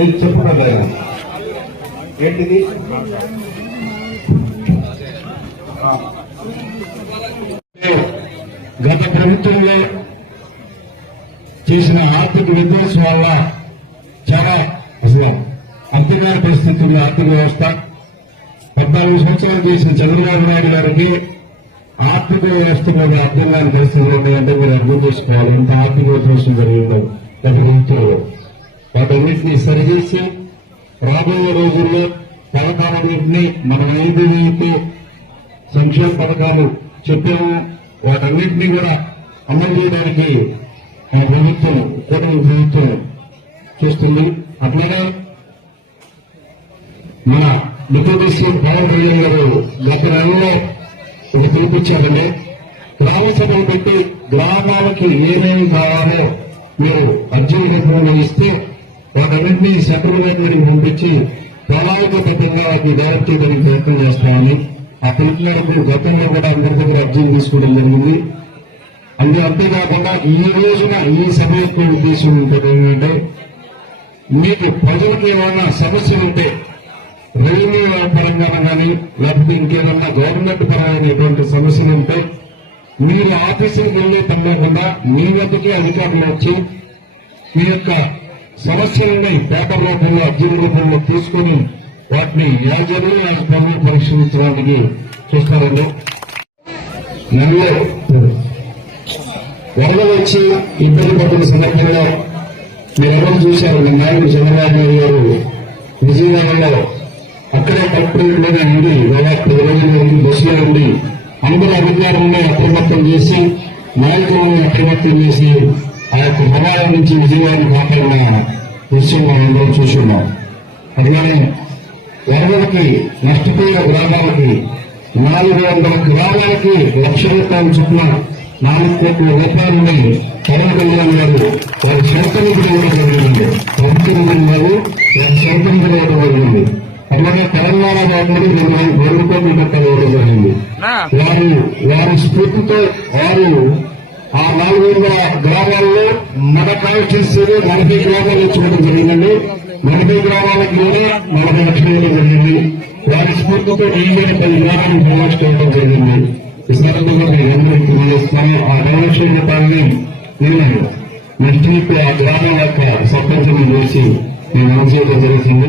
ఏం చెప్పుకుంటా ఏంటిది? గత ప్రభుత్వంలో చేసిన ఆర్థిక విధ్వంసం వల్ల చాలా అసలు అర్థకార పరిస్థితుల్లో ఆర్థిక వ్యవస్థ పద్నాలుగు సంవత్సరాలు చేసిన చంద్రబాబు నాయుడు గారికి ఆర్థిక వ్యవస్థ మీద అర్థం కాని పరిస్థితులు ఉన్నాయంటే మీరు అర్థం చేసుకోవాలి. ఇంత ఆర్థిక విధ్వంసం జరిగిందో గత ప్రభుత్వంలో. వాటన్నింటినీ సరిచేసి రాబోయే రోజుల్లో పథకాలన్నింటినీ మనం ఐదు సంక్షేమ పథకాలు చెప్పాము వాటన్నింటినీ కూడా అమలు చేయడానికి మా ప్రభుత్వం కూటమి ప్రభుత్వం చూస్తుంది. అట్లానే మన డిప్యూటీ సీఎం పవన్ కళ్యాణ్ గారు గత నెలలో ఒక పిలిపించారండి గ్రామ సభలు పెట్టి గ్రామాలకు ఏమేమి కావాలో మీరు అర్జీల నిర్వహిస్తే ఇస్తే వాటన్నింటినీ సెంట్రల్ గవర్నమెంట్ పంపించి ప్రణాళికబద్ధంగా వాటిని డెవలప్ చేయడానికి ప్రయత్నం చేస్తామని ఆ పిలుపునప్పుడు గతంలో కూడా అందరి దగ్గర అర్జీలు తీసుకోవడం జరిగింది. అది అంతేకాకుండా ఈ రోజున ఈ సభ యొక్క ఉద్దేశం ఉంటుంది ఏంటంటే మీకు ప్రజలకు ఏమైనా సమస్యలు ఉంటే రెవెన్యూ పరంగా కానీ లేకపోతే ఇంకేదన్నా గవర్నమెంట్ పరమైనటువంటి సమస్యలు ఉంటే మీరు ఆఫీసులకు వెళ్ళే పని లేకుండా మీ వద్దకే అధికారులు వచ్చి మీ యొక్క సమస్యలని పేపర్ రూపంలో అర్జీల రూపంలో తీసుకొని వాటిని యాజర్లు యాజమాన్యం పరిశీలించడానికి చూస్తారండి. నెలలో వరద వచ్చి ఇబ్బంది పడుతున్న సందర్భంగా మీరెవరు చూశారు? మీ నాయకుడు చంద్రబాబు నాయుడు గారు విజయవాడలో అక్కడే కలెక్టరేట్లోనే ఉండి దాదాపు పది రోజుల నుండి బస్సులో ఉండి అందరూ అధికారులను అప్రమత్తం చేసి నాయకులను అప్రమత్తం చేసి ఆ యొక్క ప్రమాదం నుంచి విజయవాడను కాపాడిన విషయం మనం చూస్తున్నాం అట్లానే వరదలకి నష్టపోయిన గ్రామాలకి నాలుగు వందల గ్రామాలకి లక్ష రూపాయల చొప్పున నాలుగు కోట్ల రూపాయలని పవన్ కళ్యాణ్ గారు వారి సొంత నిధులు ఇవ్వడం జరిగింది. ప్రభుత్వ నిధులు వారు వారి సొంత నిధులు ఇవ్వడం జరిగింది. అట్లాగే తెలంగాణ గవర్నమెంట్ రెండు కోట్ల రూపాయలు ఇవ్వడం జరిగింది. వారు వారి స్ఫూర్తితో వారు ఆ నాలుగు వందల గ్రామాల్లో మన కాన్స్టిట్యూన్సీలో నలభై గ్రామాలు చూడడం జరిగిందండి. నలభై గ్రామాలకు కూడా నలభై లక్షలు జరిగింది. వారి స్ఫూర్తితో వెయ్యి పది గ్రామాలను ప్రమోషించడం జరిగింది. ఈ నేను అందరికీ తెలియజేస్తున్నాను ఆ డెవలప్షన్ రూపాయలని నేను నెక్స్ట్ వీక్ ఆ గ్రామం యొక్క సర్పంచ్ చేసి నేను అందజేయడం జరుగుతుంది